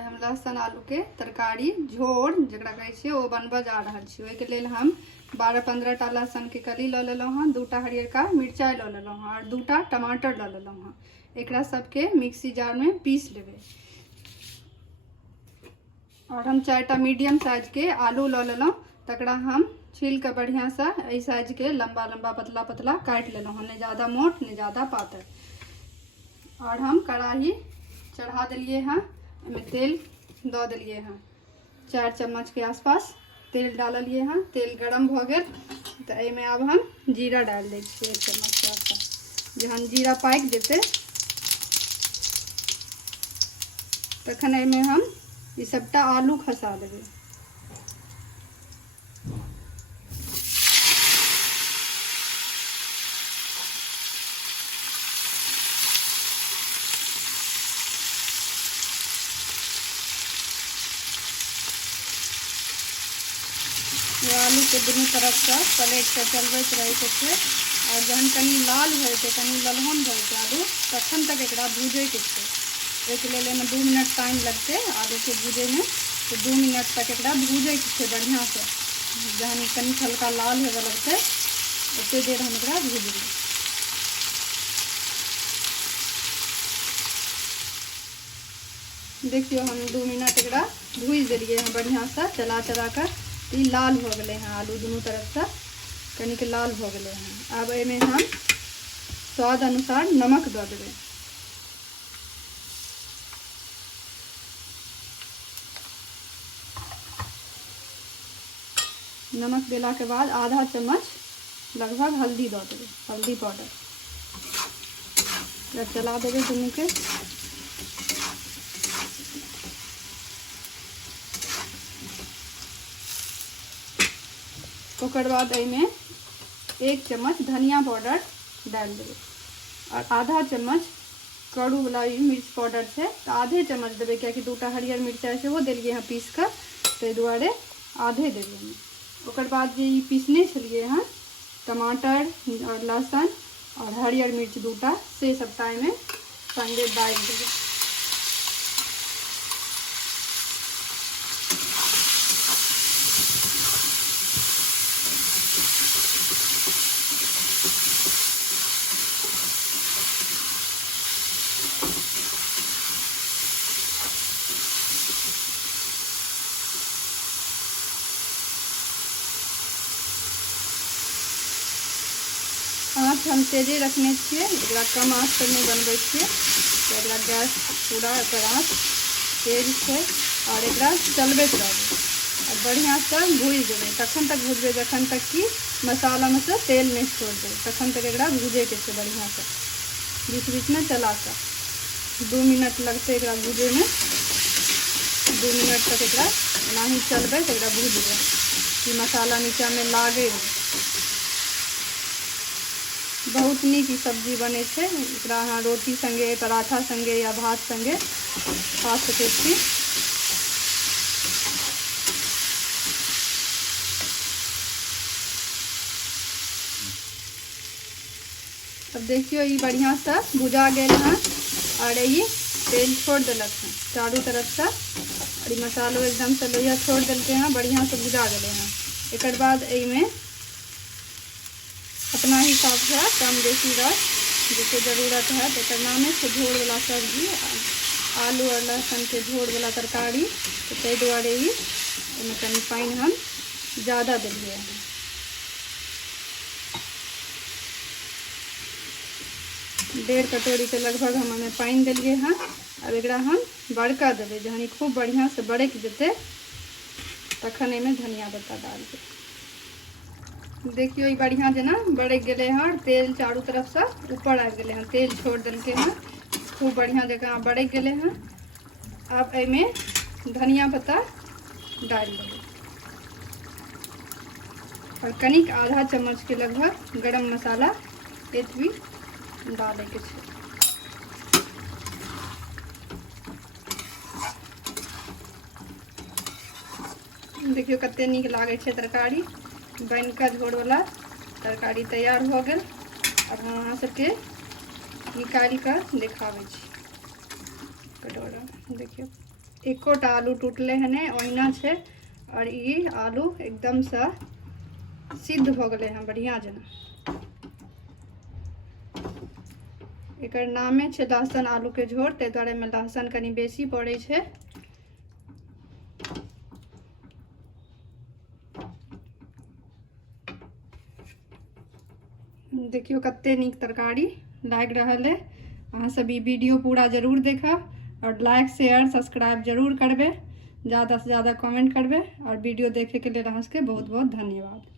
आइ हम लहसुन आलू के तरकारी झोर जकरा कहै छियै ओ बनबऽ जा रहल छी। ओहिके लेल हम 12-15 टा लहसुन के कली लऽ लेलहुँ हँ, 2टा हरियरका मिरचाइ लऽ लेलहुँ हँ और 2टा टमाटर लऽ लेलहुँ हँ। एकरा सबके मिक्सी जार में पीस लेबै। और हम 4टा मीडियम साइज के आलू लऽ लेलहुँ, तकरा हम छील के बढ़िया से एहि साइज के लंबा लंबा पतला पतला काटि लेलहुँ हँ, नहीं ज़्यादा मोट नहीं ज़्यादा पातर। और हम कढ़ाई चढ़ा दिलिए हैं, इसमें तेल दऽ दिलिए हैं, 4 चम्मच के आसपास तेल डालिए हैं। तेल गरम हो गए तो एहिमे अब हम जीरा डाल दै छियै 1 चम्मच के आसपास। जहन जीरा पाकि जेतै तखन एहिमे हम ई सबटा आलू खसा देबै। आलू के दुनू तरफ से पलट के चलबैत रहे छै और जहन कनी लाल हो जेतै, कनी ललहन हो जेतै आलू, तखन तक एकरा भूजै के छै। एक लेल एहिमे 2 मिनट टाइम लगतै आलू के भूजै में, तो 2 मिनट तक एकरा भूजै के छै बढ़िया से। जहन कनी हल्का लाल होबे लगतै ओते देर हम एकरा भूजबै। देखियो हम 2 मिनट एकरा भूज देलिए हैं बढ़िया से चला चला कर। ई लाल हो गए हैं आलू, दोनों तरफ से कनिक लाल हो गए हैं। अब एमे हम स्वाद अनुसार नमक दऽ देबै। नमक देला के बाद आधा चम्मच लगभग हल्दी दऽ देबै, हल्दी पाउडर। चला देबै दुनू के। ओकर बाद एहिमे 1 चम्मच धनिया पाउडर डाल देबै और आधा चम्मच करू वाला मिर्च पाउडर है तो आधे चम्मच देबै, कियाकि 2टा हरियर मिरचाई सेहो देलिए हैं पीस कर, ताहि दुआरे आधे देबै। ओकर बाद जे ई पीसने छलिए हैं टमाटर और लहसुन और हरियर मिर्च 2टा से सबटा एहिमे संगे डालि देबै। आँच हम तेजे रखने छियै, एकरा कम आँच पर नहीं बनबै छियै, तो एकरा गैस पूरा एकर आँच तेज छै और एकरा चलबैत रहबै और बढ़िया से भूज देबै। तखन तक भूजबै जखन तक कि मसाला में से तेल नहीं छोड़ दे, तखन तक एकरा भूजे के छै बढ़िया से। बीच बीच में चला कर 2 मिनट लगते एकरा भूजे में। 2 मिनट तक एकरा एनाही चलबै तो एकरा भूजबै कि मसाला नीचा में लागे नहीं। बहुत नीक ई सब्जी बने छै, एकरा अहाँ रोटी संगे, पराठा संगे या भात संगे खा सकै छी। अब देखियो ई बढ़िया से भुजा गेल है और ये तेल छोड़ देलक है चारों तरफ से, और ये मसालो एकदम से लोहिया छोड़ देलके हैं, बढ़िया से भुजा गए हैं। एक बाद एहिमे अपना हिसाब से कम बेसी रस जिसके ज़रूरत है, तो नामे से झोर वाला सब्जी आलू और लहसुन के झोर वाला तरकारी, तो ताहि दुआरे ही एहिमे कनी पानी हम ज़्यादा देलिए हैं। डेढ़ कटोरी के लगभग हम एहिमे पानी देलिए हैं। अब एकरा हम बड़का देबै, जहन खूब बढ़िया से बड़क जेतै तखन एहिमे धनिया पत्ता डाल देबै। देखियो ये बढ़िया जना बड़क गए हैं और तेल चारों तरफ से ऊपर आ गए हैं, तेल छोड़ दिलके हैं, खूब बढ़िया जगह बड़क गए हैं। अब एहिमे धनिया पत्ता डाल देबै और कनिक आधा चम्मच के लगभग गरम मसाला एतबी डाले के छै। देखियो कते नीक लागे छै तरकारी, बनकर झोर वाला तरकारी तैयार हो गए। अब हम अहाँ सबके निकाल कर दिखावे छी कटोरा। देखियो एकोटा आलू टूटले हने ओहिना छे और ये आलू एकदम से सिद्ध हो गए हैं बढ़िया जना। एकर नामे छे लहसुन आलू के झोर, ते द्वारे में लहसुन कनी बेसी पड़े छे। देखियो कते नीक तरकारी लाग रहल है। अहाँ सब ई वीडियो पूरा जरूर देखब और लाइक शेयर सब्सक्राइब जरूर करबे, ज़्यादा से ज़्यादा कमेंट करबे और वीडियो देखे के लिए अहाँ सबके बहुत बहुत धन्यवाद।